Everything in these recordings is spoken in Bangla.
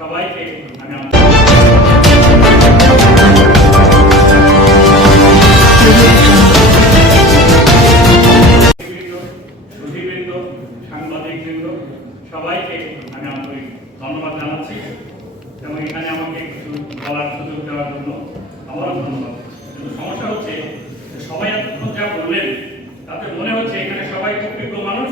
সবাইকে আমি সুধীবৃন্দ, সাংবাদিকবৃন্দ সবাইকে আমি আন্তরিক ধন্যবাদ জানাচ্ছি এবং এখানে আমাকে কিছু বলার সুযোগ দেওয়ার জন্য আমারও ধন্যবাদ। কিন্তু সমস্যা হচ্ছে সবাই এতক্ষণ যা বললেন তাতে মনে হচ্ছে এখানে সবাই খুব বিজ্ঞ মানুষ,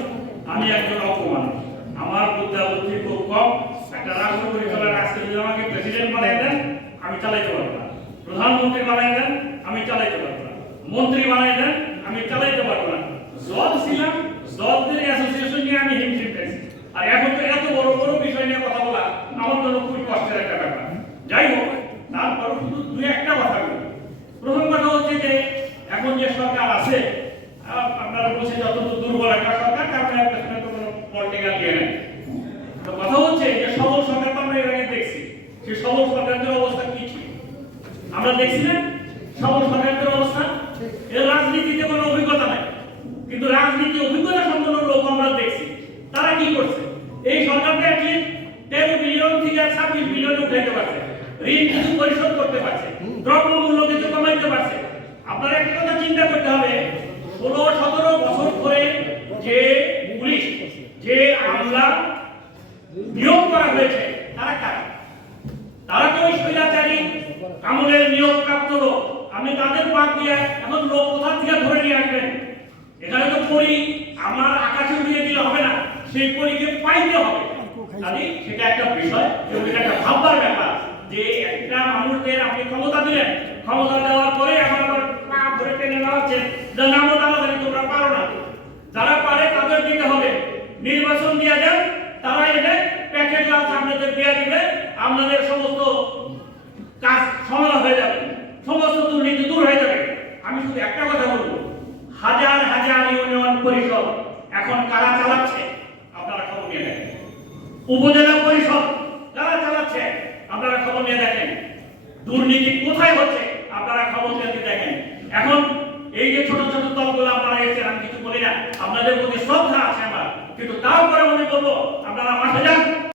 আমি একজন অজ্ঞ মানুষ। আমার বুদ্ধা বুদ্ধি খুব কম। একটা রাষ্ট্র পরিচালনা আজকে যদি আমাকে প্রেসিডেন্ট বানাই দেন আমি চালাইতে পারবো না, প্রধানমন্ত্রী বানাই দেন আমি চালাইতে পারবো না, মন্ত্রী বানাই দেন আমি চালাইতে পারবো না। জজ ছিলাম, জজদের অ্যাসোসিয়েশন নিয়ে আমি হিমশিম খাইছি, আর এখন তো এত বড় বড় বিষয় নিয়ে কথা বলা আমার জন্য খুবই কষ্টের একটা ব্যাপার। যাই হোক, তারপরও শুধু দুই একটা কথা বলি। প্রথম কথা হচ্ছে যে এখন যে সরকার আছে আপনারা বলছেন যতটুকু দুর্বল একটা সরকার, কারণ পেছনে তো কোনো পলিটিক্যাল ইয়ে নেই। তো কথা হচ্ছে যে সবল সরকার তো আমরা এর আগে দেখছি, সেই সবল সরকারদের অবস্থা কি ছিল আমরা দেখছি না। সবল সরকারদের অবস্থা, এর রাজনীতিতে কোনো অভিজ্ঞতা নাই, কিন্তু রাজনীতি অভিজ্ঞতা সম্পন্ন লোক আমরা দেখছি তারা কি করছে। এই সরকারটা অ্যাটলিস্ট 13 বিলিয়ন থেকে 26 বিলিয়ন উঠাইতে পারছে, ঋণ কিছু পরিশোধ করতে পারছে, দ্রব্যমূল্য কিছু কমাইতে পারছে। আপনারা একটা কথা চিন্তা করতে হবে, 16-17 বছর ধরে যে পুলিশ, যে আমলা নিয়োগ করা হয়েছে তারা কারা? তারা তো ওই স্বৈরাচারী আমলের নিয়োগপ্রাপ্ত লোক। আপনি তাদের বাদ দিয়ে এখন লোক কোথা থেকে ধরে নিয়ে আসবেন? এখানে তো পরি আমার আকাশে উড়িয়ে দিলে হবে না, সেই পরীকে পাইতে হবে। তাহলে সেটা একটা বিষয় এবং এটা একটা ভাববার ব্যাপার যে একটা মানুষদের আপনি ক্ষমতা দিলেন, ক্ষমতা দেওয়ার পরে আমার পা ধরে টেনে নেওয়া হচ্ছে যে নামও দাঁড়াতে তোমরা পারো না। যারা পারে তাদের দিতে হবে, নির্বাচন দিয়ে দেন, তারা এনে প্যাকেট লাঞ্চ আপনাদের দিয়ে দিবে, আপনাদের সমস্ত কাজ সমাধান হয়ে যাবে, সমস্ত দুর্নীতি দূর হয়ে যাবে। আমি শুধু একটা কথা বলবো, হাজার হাজার ইউনিয়ন পরিষদ এখন কারা চালাচ্ছে আপনারা খবর নিয়ে দেখেন। উপজেলা পরিষদ কারা চালাচ্ছে আপনারা খবর নিয়ে দেখেন। দুর্নীতি কোথায় হচ্ছে আপনারা খবর নিয়ে দেখেন। এখন এই যে ছোট ছোট দলগুলো আপনারা এসেছেন, আমি কিছু বলি না, আপনাদের প্রতি শ্রদ্ধা আছে আমার, কিন্তু তারপরে আমি বলবো আপনারা মাঠে যান।